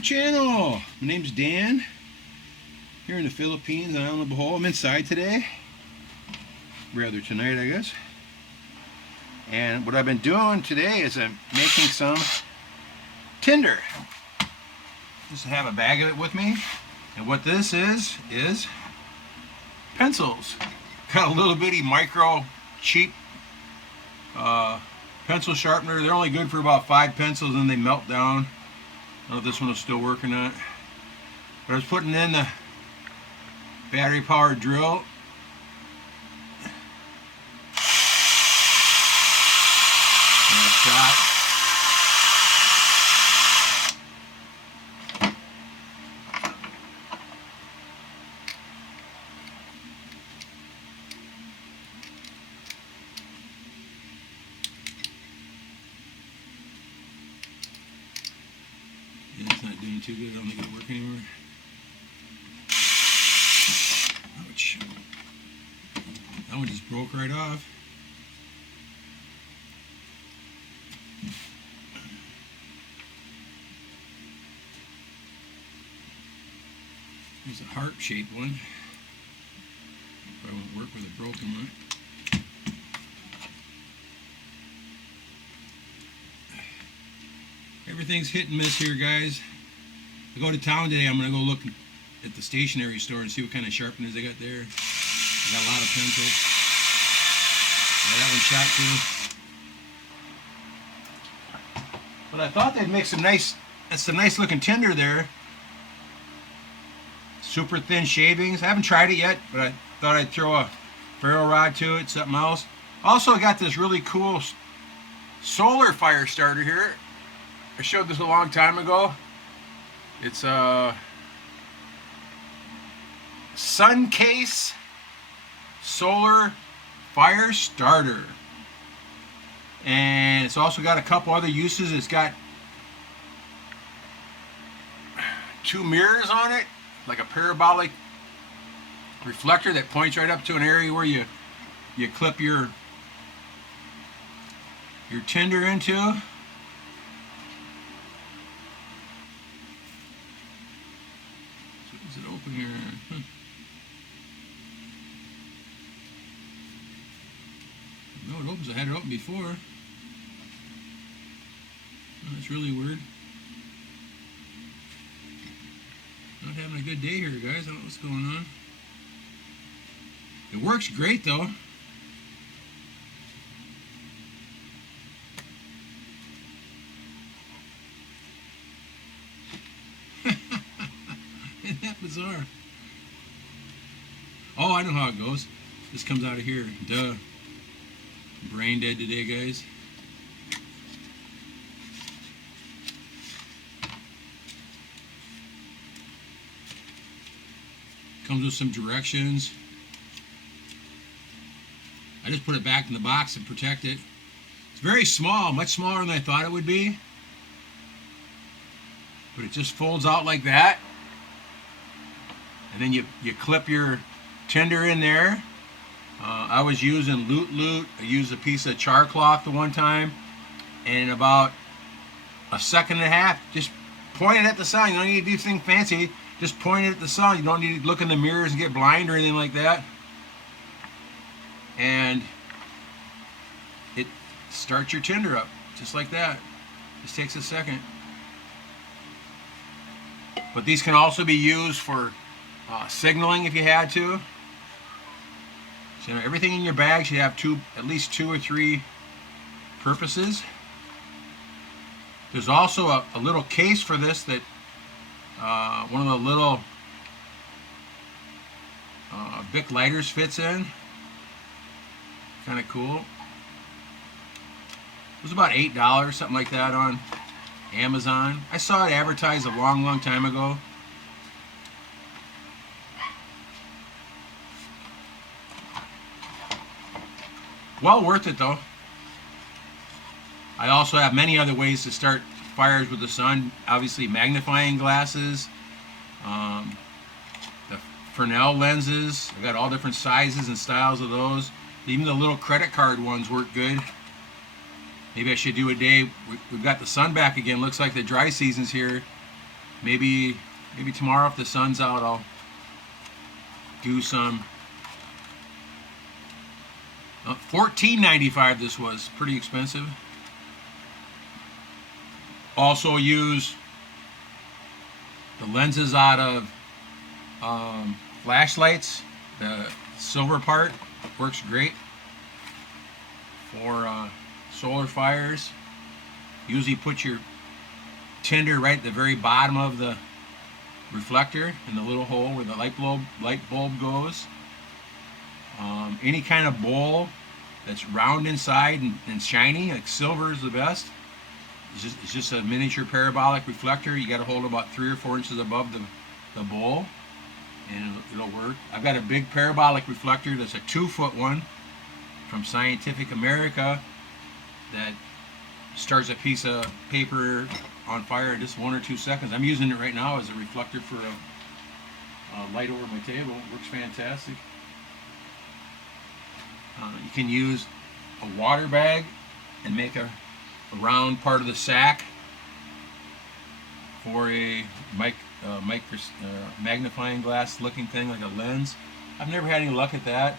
channel. My name's Dan, here in the Philippines, Island of Bohol. I'm inside today, rather tonight I guess. And what I've been doing today is I'm making some Tinder. Just have a bag of it with me. And what this is pencils. Got a little bitty micro cheap pencil sharpener. They're only good for about 5 pencils and they melt down. I don't know if this one will still work or not. But I was putting in the battery powered drill. And I shot. It's not doing too good. I don't think it'll work anymore. Ouch. That one just broke right off. There's a heart-shaped one. Probably won't work with a broken one. Everything's hit and miss here, guys. I go to town today. I'm going to go look at the stationery store and see what kind of sharpeners they got there. I got a lot of pencils. Yeah, that one shot too. But I thought they'd make some nice, that's some nice looking tinder there. Super thin shavings. I haven't tried it yet, but I thought I'd throw a ferro rod to it, something else. Also, I got this really cool solar fire starter here. I showed this a long time ago. It's a Suncase solar fire starter. And it's also got a couple other uses. It's got 2 mirrors on it, like a parabolic reflector that points right up to an area where you clip your tinder into. Is it open here? No, it opens. I had it open before. Oh, that's really weird. Not having a good day here, guys. I don't know what's going on. It works great, though. Isn't that bizarre? Oh, I know how it goes. This comes out of here. Duh. Brain dead today, guys. Comes with some directions. I just put it back in the box and protect it. It's very small, much smaller than I thought it would be. But it just folds out like that. And then you clip your tinder in there. I was using Loot. I used a piece of char cloth the one time. And in about a second and a half, just point it at the sun. You don't need to do anything fancy. Just point it at the sun. You don't need to look in the mirrors and get blind or anything like that. And it starts your tinder up, just like that. Just takes a second. But these can also be used for signaling if you had to. So, everything in your bag should have at least 2 or 3 purposes. There's also a little case for this that one of the little Bic lighters fits in. Kind of cool. It was about $8, something like that, on Amazon. I saw it advertised a long time ago. Well worth it, though. I also have many other ways to start fires with the sun. Obviously, magnifying glasses, the Fresnel lenses. I've got all different sizes and styles of those. Even the little credit card ones work good. Maybe I should do a day. We've got the sun back again. Looks like the dry season's here. maybe tomorrow if the sun's out, I'll do some. $14.95 this was, pretty expensive. Also use the lenses out of flashlights. The silver part works great for solar fires. Usually put your tinder right at the very bottom of the reflector in the little hole where the light bulb goes. Any kind of bowl that's round inside and shiny, like silver is the best. It's just a miniature parabolic reflector. You got to hold about 3 or 4 inches above the bowl, and it'll work. I've got a big parabolic reflector that's a 2-foot one from Scientific America that starts a piece of paper on fire in just 1 or 2 seconds. I'm using it right now as a reflector for a light over my table. It works fantastic. You can use a water bag and make a round part of the sack for a magnifying glass looking thing, like a lens. I've never had any luck at that.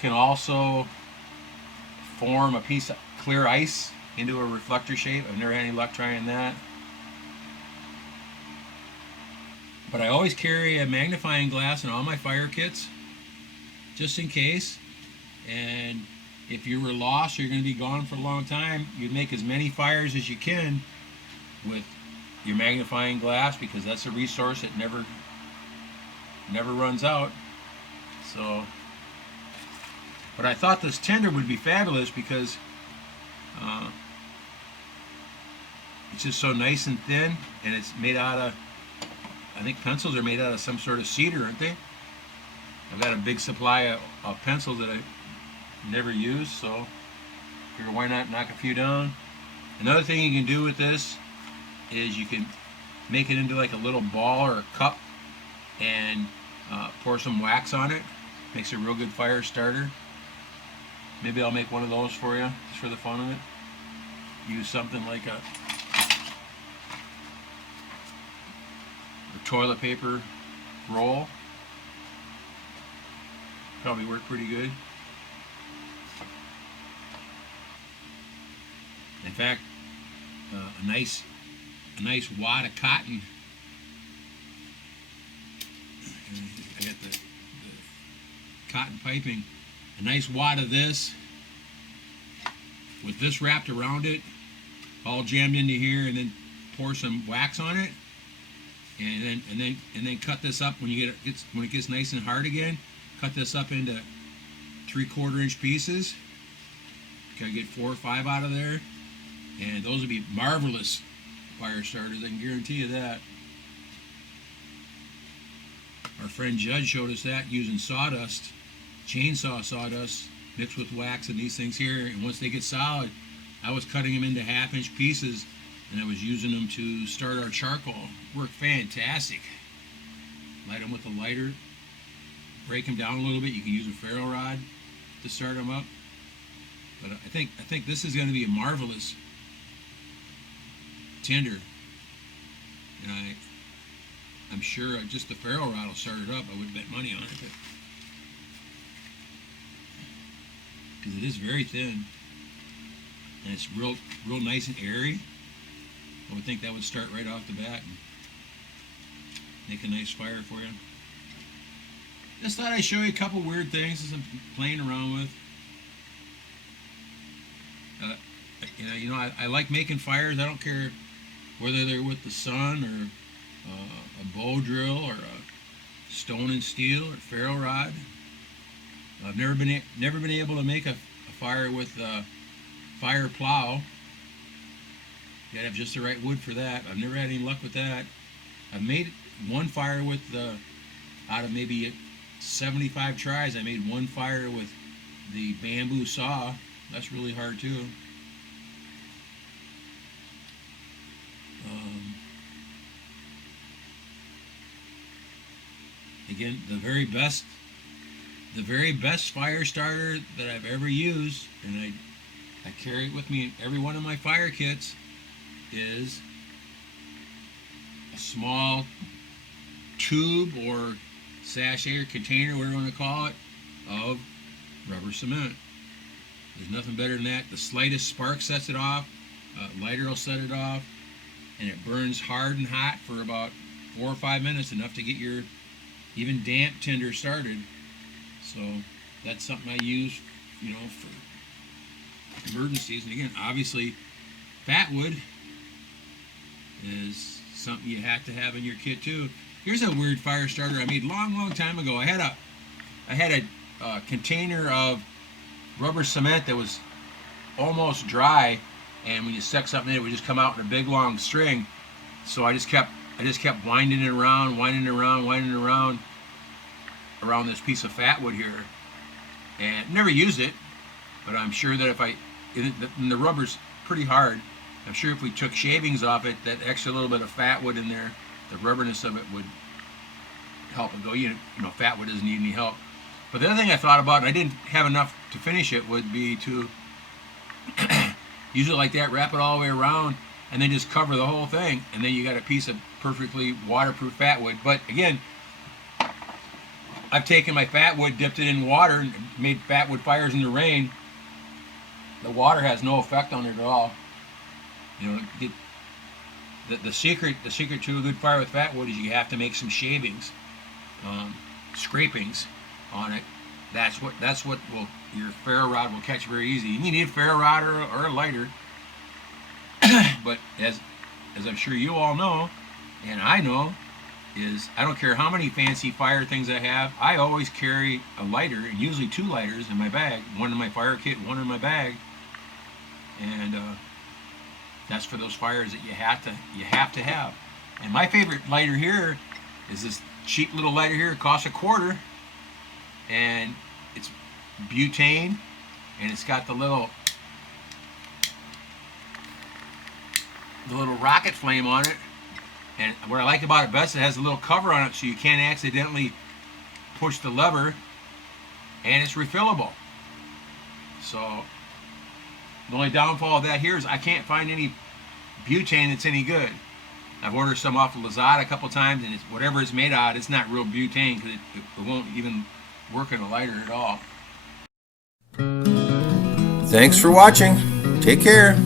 Can also form a piece of clear ice into a reflector shape. I've never had any luck trying that. But I always carry a magnifying glass in all my fire kits, just in case. And if you were lost or you're going to be gone for a long time, you make as many fires as you can with your magnifying glass, because that's a resource that never runs out. So, but I thought this tinder would be fabulous because it's just so nice and thin, and it's made out of, I think pencils are made out of some sort of cedar, aren't they? I've got a big supply of pencils that I never used, so figure why not knock a few down. Another thing you can do with this is you can make it into like a little ball or a cup and pour some wax on it. Makes a real good fire starter. Maybe I'll make one of those for you, just for the fun of it. Use something like a toilet paper roll. Probably work pretty good. In fact, a nice wad of cotton. I got the cotton piping. A nice wad of this with this wrapped around it, all jammed into here, and then pour some wax on it, and then cut this up when it gets nice and hard again. Cut this up into 3/4 inch pieces. Gotta get 4 or 5 out of there. And those would be marvelous fire starters, I can guarantee you that. Our friend Judd showed us that using sawdust, chainsaw sawdust, mixed with wax and these things here. And once they get solid, I was cutting them into 1/2 inch pieces, and I was using them to start our charcoal. Worked fantastic. Light them with a lighter, break them down a little bit. You can use a ferro rod to start them up. But I think this is going to be a marvelous tinder, and I'm sure just the ferro rod will start it up. I would bet money on it, because it is very thin and it's real nice and airy. I would think that would start right off the bat and make a nice fire for you. Just thought I'd show you a couple weird things as I'm playing around with. I like making fires. I don't care whether they're with the sun or a bow drill or a stone and steel or ferro rod. I've never been able to make a fire with a fire plow. You gotta have just the right wood for that. I've never had any luck with that. I've made one fire with out of maybe 75 tries. I made one fire with the bamboo saw. That's really hard too. Again, the very best fire starter that I've ever used, and I carry it with me in every one of my fire kits, is a small tube or sachet or container, whatever you want to call it, of rubber cement. There's nothing better than that. The slightest spark sets it off. Lighter will set it off, and it burns hard and hot for about 4 or 5 minutes, enough to get your even damp tinder started. So that's something I use, you know, for emergencies. And again, obviously, fat wood is something you have to have in your kit too. Here's a weird fire starter I made long time ago. I had a container of rubber cement that was almost dry, and when you stuck something in it would just come out in a big long string. So I just kept winding it around around this piece of fat wood here, and never used it. But I'm sure that if and the rubber's pretty hard, I'm sure if we took shavings off it, that extra little bit of fat wood in there, the rubberness of it would help it go. You know, fat wood doesn't need any help. But the other thing I thought about, and I didn't have enough to finish it, would be to use it like that, wrap it all the way around, and then just cover the whole thing, and then you got a piece of perfectly waterproof fat wood. But again, I've taken my fat wood, dipped it in water, and made fat wood fires in the rain. The water has no effect on it at all. You know, the secret to a good fire with fat wood is you have to make some shavings, scrapings on it. That's what will, your ferro rod will catch very easy. You need a ferro rod or a lighter. But as I'm sure you all know, and I know, is I don't care how many fancy fire things I have, I always carry a lighter, and usually 2 lighters in my bag, one in my fire kit, one in my bag. And that's for those fires that you have to have. And my favorite lighter here is this cheap little lighter here. It costs $0.25, and it's butane, and it's got the little rocket flame on it. And what I like about it best, it has a little cover on it so you can't accidentally push the lever, and it's refillable. So the only downfall of that here is I can't find any butane that's any good. I've ordered some off of Lazada a couple times, and whatever it's made out, it's not real butane, because it won't even work in a lighter at all. Thanks for watching. Take care.